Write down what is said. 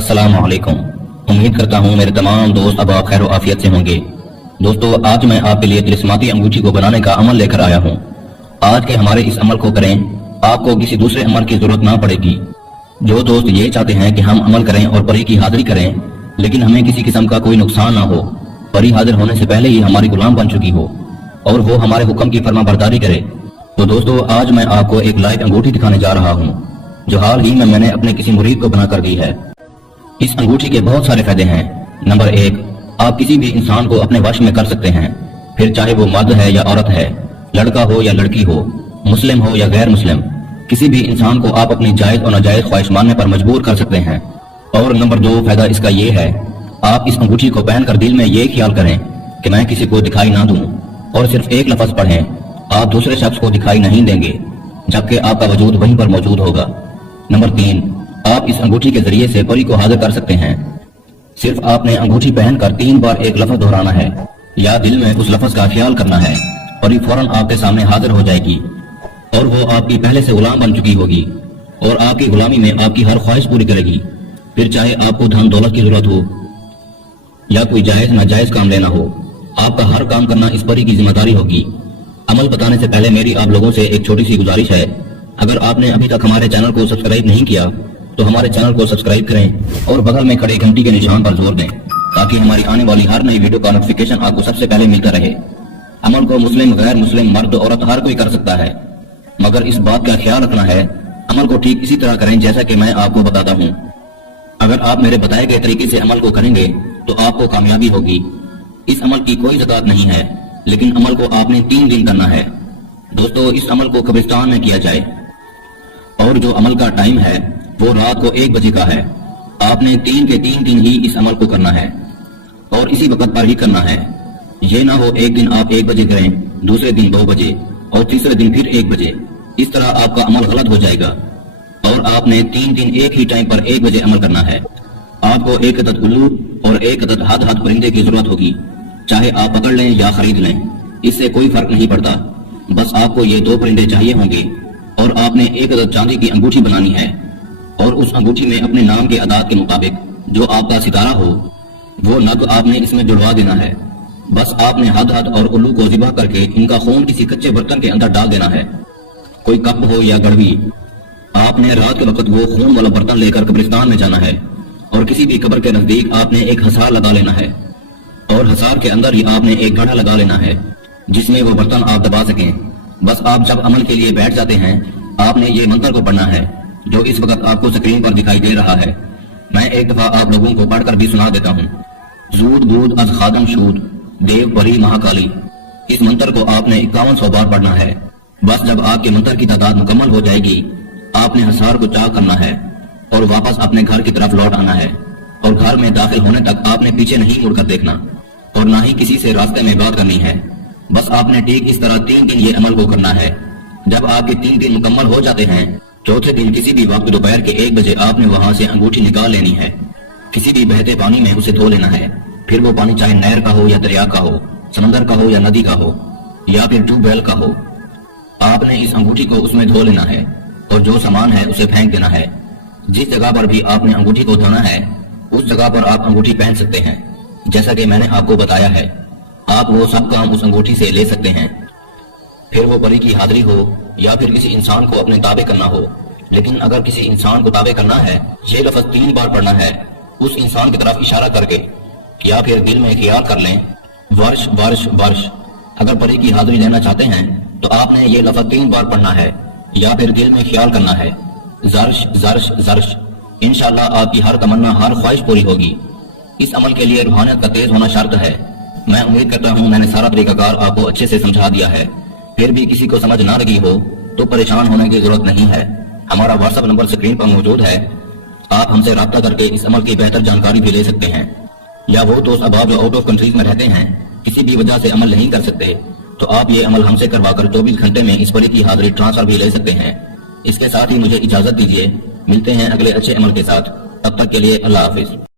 السلام علیکم۔ امید کرتا ہوں میرے تمام دوست اب آپ خیر و عافیت سے ہوں گے۔ دوستو، آج میں آپ کے لیے طلسماتی انگوٹھی کو بنانے کا عمل لے کر آیا ہوں۔ آج کے ہمارے اس عمل کو کریں، آپ کو کسی دوسرے عمل کی ضرورت نہ پڑے گی۔ جو دوست یہ چاہتے ہیں کہ ہم عمل کریں اور پری کی حاضری کریں لیکن ہمیں کسی قسم کا کوئی نقصان نہ ہو، پری حاضر ہونے سے پہلے ہی ہماری غلام بن چکی ہو اور وہ ہمارے حکم کی فرما برداری کرے، تو دوستو آج میں آپ کو ایک لائیو انگوٹھی دکھانے جا رہا ہوں جو حال ہی میں نے اپنے کسی مرید کو بنا کر دی ہے۔ اس انگوٹھی کے بہت سارے فائدے ہیں۔ نمبر 1، آپ کسی بھی انسان کو اپنے وش میں کر سکتے ہیں، پھر چاہے وہ مرد ہے یا عورت ہے، لڑکا ہو یا لڑکی ہو، مسلم ہو یا غیر مسلم، کسی بھی انسان کو آپ اپنی جائز اور ناجائز خواہش ماننے پر مجبور کر سکتے ہیں۔ اور نمبر 2 فائدہ اس کا یہ ہے، آپ اس انگوٹھی کو پہن کر دل میں یہ خیال کریں کہ میں کسی کو دکھائی نہ دوں، اور صرف ایک لفظ پڑھیں، آپ دوسرے شخص کو دکھائی نہیں دیں گے جبکہ آپ کا وجود وہیں پر موجود ہوگا۔ نمبر 3، آپ اس انگوٹھی کے ذریعے سے پری کو حاضر کر سکتے ہیں۔ صرف آپ نے انگوٹھی پہن کر 3 بار ایک لفظ دہرانا ہے یا دل میں اس لفظ کا خیال کرنا ہے، پری فوراً آپ کے سامنے حاضر ہو جائے گی اور وہ آپ کی پہلے سے غلام بن چکی ہوگی اور آپ کی غلامی میں آپ کی ہر خواہش پوری کرے گی، پھر چاہے آپ کو دھن دولت کی ضرورت ہو یا کوئی جائز ناجائز کام لینا ہو، آپ کا ہر کام کرنا اس پری کی ذمہ داری ہوگی۔ عمل بتانے سے پہلے میری آپ لوگوں سے ایک چھوٹی سی گزارش ہے، اگر آپ نے ابھی تک ہمارے چینل کو سبسکرائب نہیں کیا تو ہمارے چینل کو سبسکرائب کریں اور بغل میں کھڑے گھنٹی کے نشان پر زور دیں تاکہ ہماری آنے والی ہر نئی ویڈیو کا نوٹیفیکیشن آپ کو سب سے پہلے ملتا رہے۔ عمل کو مسلم، غیر مسلم، مرد، عورت ہر کوئی کر سکتا ہے، مگر اس بات کا خیال رکھنا ہے عمل کو ٹھیک اسی طرح کریں جیسا کہ میں آپ کو بتاتا ہوں۔ اگر آپ میرے بتائے گئے طریقے سے عمل کو کریں گے تو آپ کو کامیابی ہوگی۔ اس عمل کی کوئی زکوٰۃ نہیں ہے، لیکن عمل کو آپ نے 3 دن کرنا ہے۔ دوستو، اس عمل کو قبرستان میں کیا جائے اور جو عمل کا ٹائم ہے وہ رات کو 1 بجے کا ہے۔ آپ نے 3 کے 3 دن ہی اس عمل کو کرنا ہے اور اسی وقت پر ہی کرنا ہے۔ یہ نہ ہو ایک دن آپ 1 بجے کریں، دوسرے دن 2 بجے اور تیسرے دن پھر 1 بجے، اس طرح آپ کا عمل غلط ہو جائے گا۔ اور آپ نے 3 دن ایک ہی ٹائم پر 1 بجے عمل کرنا ہے۔ آپ کو 1 عدد الو اور 1 عدد ہد پرندے کی ضرورت ہوگی، چاہے آپ پکڑ لیں یا خرید لیں، اس سے کوئی فرق نہیں پڑتا، بس آپ کو یہ 2 پرندے چاہیے ہوں گے۔ اور آپ نے 1 عدد چاندی کی انگوٹھی بنانی ہے اور اس انگوٹھی میں اپنے نام کے اعداد کے مطابق جو آپ کا ستارہ ہو وہ نگ آپ نے اس میں جڑوا دینا ہے۔ بس آپ نے ہد اور الو کو ذبح کر کے ان کا خون کسی کچے برتن کے اندر ڈال دینا ہے، کوئی کپ ہو یا گڑوی۔ آپ نے رات کے وقت وہ خون والا برتن لے کر قبرستان میں جانا ہے اور کسی بھی قبر کے نزدیک آپ نے ایک حصار لگا لینا ہے اور حصار کے اندر ہی آپ نے ایک گڑھا لگا لینا ہے جس میں وہ برتن آپ دبا سکیں۔ بس آپ جب عمل کے لیے بیٹھ جاتے ہیں آپ نے یہ منتر کو پڑھنا ہے جو اس وقت آپ کو سکرین پر دکھائی دے رہا ہے۔ میں ایک دفعہ آپ لوگوں کو پڑھ کر بھی سنا دیتا ہوں۔ زود بود از خادم شود دیو پری مہاکالی، اس منتر کو آپ نے 5100 بار پڑھنا ہے۔ بس جب آپ کے منتر کی تعداد مکمل ہو جائے گی آپ نے حصار کو چاک کرنا ہے اور واپس اپنے گھر کی طرف لوٹ آنا ہے، اور گھر میں داخل ہونے تک آپ نے پیچھے نہیں مڑ کر دیکھنا اور نہ ہی کسی سے راستے میں بات کرنی ہے۔ بس آپ نے ٹھیک اس طرح 3 دن یہ عمل کو کرنا ہے۔ جب آپ کے 3 دن مکمل ہو جاتے ہیں، چوتھے دن کسی بھی وقت دوپہر کے 1 بجے آپ نے وہاں سے انگوٹھی نکال لینی ہے، کسی بھی بہتے پانی میں اسے دھو لینا ہے، پھر وہ پانی چاہے نہر کا ہو یا دریا کا ہو، سمندر کا ہو یا ندی کا ہو یا پھر ٹیوب ویل کا ہو۔ آپ نے اس انگوٹھی کو اس میں دھو لینا ہے اور جو سامان ہے اسے پھینک دینا ہے۔ جس جگہ پر بھی آپ نے انگوٹھی کو دھونا ہے اس جگہ پر آپ انگوٹھی پہن سکتے ہیں، جیسا کہ میں نے آپ کو بتایا ہے۔ آپ وہ سب کام اس انگوٹھی سے لے سکتے ہیں، پھر وہ پری کی حاضری ہو یا پھر کسی انسان کو اپنے تابع کرنا ہو۔ لیکن اگر کسی انسان کو تابع کرنا ہے، یہ لفظ 3 بار پڑھنا ہے اس انسان کی طرف اشارہ کر کے، یا پھر دل میں خیال کر لیں ورش ورش ورش۔ اگر پری کی حاضری لینا چاہتے ہیں تو آپ نے یہ لفظ 3 بار پڑھنا ہے یا پھر دل میں خیال کرنا ہے زرش زرش زرش۔ انشاءاللہ آپ کی ہر تمنا، ہر خواہش پوری ہوگی۔ اس عمل کے لیے روحانیت کا تیز ہونا شرط ہے۔ میں امید کرتا ہوں میں نے سارا طریقہ کار آپ کو اچھے سے سمجھا دیا ہے۔ پھر بھی کسی کو سمجھ نہ لگی ہو تو پریشان ہونے کی ضرورت نہیں ہے، ہمارا واٹس ایپ نمبر سکرین پر موجود ہے، آپ ہم سے رابطہ کر کے اس عمل کی بہتر جانکاری بھی لے سکتے ہیں۔ یا وہ دوست اب آپ جو آؤٹ آف کنٹریز میں رہتے ہیں کسی بھی وجہ سے عمل نہیں کر سکتے تو آپ یہ عمل ہم سے کروا کر 24 گھنٹے میں اس پری کی حاضری ٹرانسفر بھی لے سکتے ہیں۔ اس کے ساتھ ہی مجھے اجازت دیجیے، ملتے ہیں اگلے اچھے عمل کے ساتھ، تب تک کے لیے اللہ حافظ۔